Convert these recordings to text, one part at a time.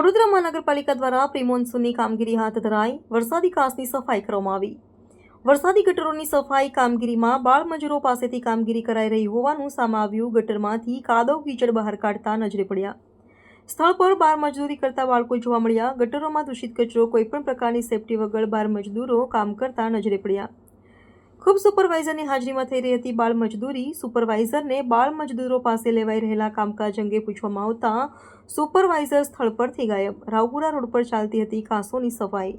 વડોદરા મહાનગરપાલિકા દ્વારા પ્રિમોન્સૂનની કામગીરી હાથ ધરાઈ, વરસાદી કાસની સફાઈ કરવામાં આવી. વરસાદી ગટરોની સફાઈ કામગીરીમાં બાળ મજૂરો પાસેથી કામગીરી કરાઈ રહી હોવાનું સામે આવ્યું. ગટરમાંથી કાદવ કીચડ બહાર કાઢતા નજરે પડ્યા. સ્થળ પર બાર મજૂરી કરતા બાળકો જોવા મળ્યા. ગટરોમાં દૂષિત કચરો કોઈપણ પ્રકારની સેફટી વગર બાર મજદૂરો કામ કરતા નજરે પડ્યા. ખૂબ સુપરવાઇઝરની હાજરીમાં થઈ રહી હતી બાળ મજદૂરી સુપરવાઇઝરને બાળ મજદૂરો પાસે લેવાઈ રહેલા કામકાજ અંગે પૂછવામાં આવતા સુપરવાઇઝર સ્થળ પરથી ગાયબ રાવપુરા રોડ પર ચાલતી હતી કાંસોની સફાઈ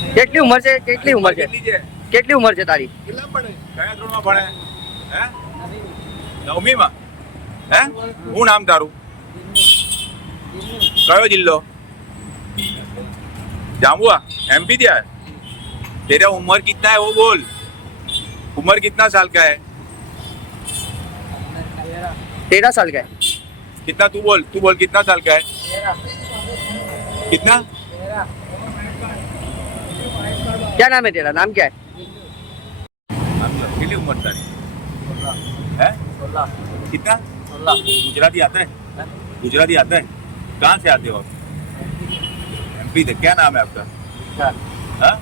કેટલી ઉંમર છે કેટલી ઉંમર છે કેટલી છે કેટલી ઉંમર છે તારી કેટલા ભણે કયા ધોરણમાં ભણે હે નવમીમાં હે શું નામ તારું કયો જિલ્લો जामुआ एमपी दिया है तेरा उम्र कितना है वो बोल उम्र कितना साल का है? तेरह साल का है। कितना तू बोल तू बोल कितना साल का है? कितना? क्या नाम है तेरा? नाम क्या है? कितनी उम्र है? कितना? गुजराती आता है? गुजराती आता है? कहाँ से आते हो आप? एमपी से क्या नाम है आपका? हाँ?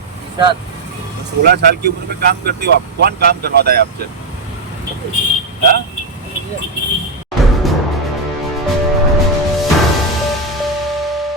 सोलह साल की उम्र में काम करते हो आप कौन काम करवाता है आपसे हाँ